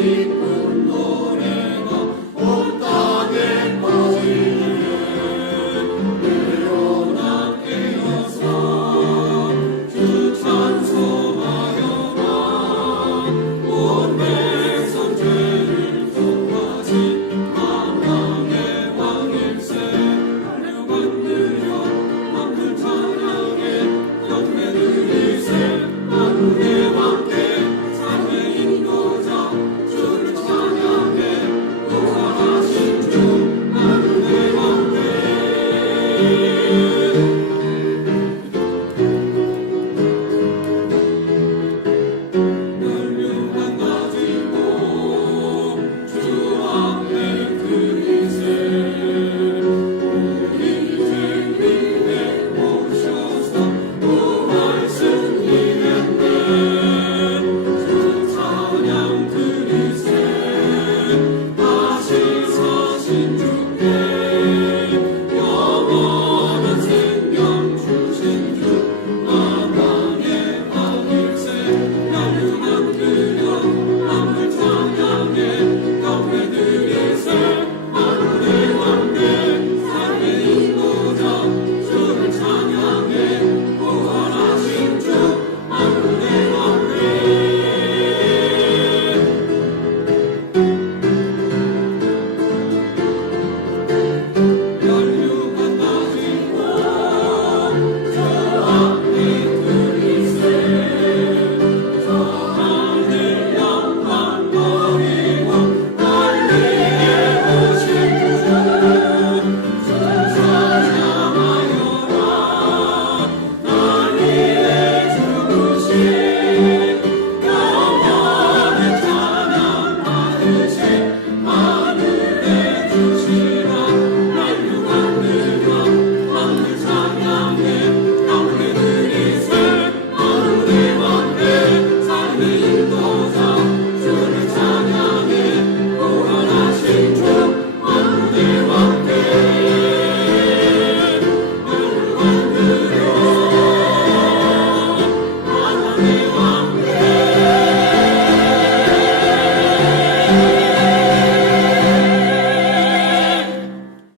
Keep you.